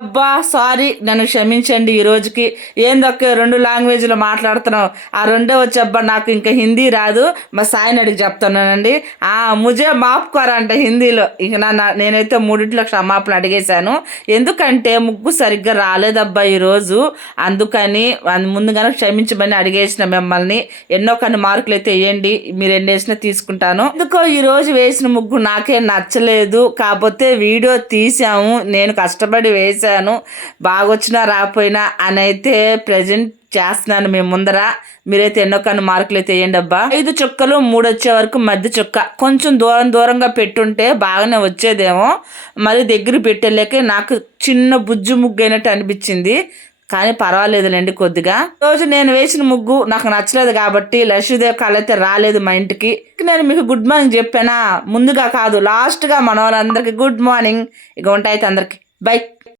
అబ్బా! సారీ, నన్ను క్షమించండి ఈ రోజుకి. ఏందక్కా 2 లాంగ్వేజ్‌లో మాట్లాడుతున్నావు. ఆ రెండే వచ్చబ్బా, నాకు ఇంకా హిందీ రాదు. మా సాయిని అడిగి చెప్తున్నానండి. ముజే మాఫ్ కరో అంట హిందీలో. ఇక నేనైతే మూడిట్లో క్షమాపణ అడిగేశాను. ఎందుకంటే ముగ్గు సరిగ్గా రాలేదబ్బా ఈరోజు. అందుకని ముందుగానే క్షమించమని అడిగేసిన మిమ్మల్ని. ఎన్నో కొన్ని మార్కులైతే ఎయ్యండి. మీరు ఎన్నేసినా తీసుకుంటాను. ఎందుకో ఈరోజు వేసిన ముగ్గు నాకేం నచ్చలేదు. కాకపోతే వీడియో తీసాము. నేను కష్టపడి వేశాను. బాగొచ్చినా రాకపోయినా అని అయితే ప్రజెంట్ చేస్తున్నాను మీ ముందర. మీరైతే ఎన్నో కొన్ని మార్కులు అయితే వేయండి అబ్బా. 5 చుక్కలు 3 వచ్చే వరకు మధ్య చుక్క కొంచెం దూరంగా పెట్టుంటే బాగానే వచ్చేదేమో. మరి దగ్గర పెట్టలేక నాకు చిన్న బుజ్జు ముగ్గు అయినట్టు అనిపించింది. కానీ పర్వాలేదులేండి కొద్దిగా. రోజు నేను వేసిన ముగ్గు నాకు నచ్చలేదు కాబట్టి లక్ష్మీదేవి కళ అయితే రాలేదు మా ఇంటికి. నేను మీకు గుడ్ మార్నింగ్ చెప్పానా, ముందుగా కాదు లాస్ట్గా మన వాళ్ళందరికీ గుడ్ మార్నింగ్. ఇక ఉంటాయి అందరికి బై.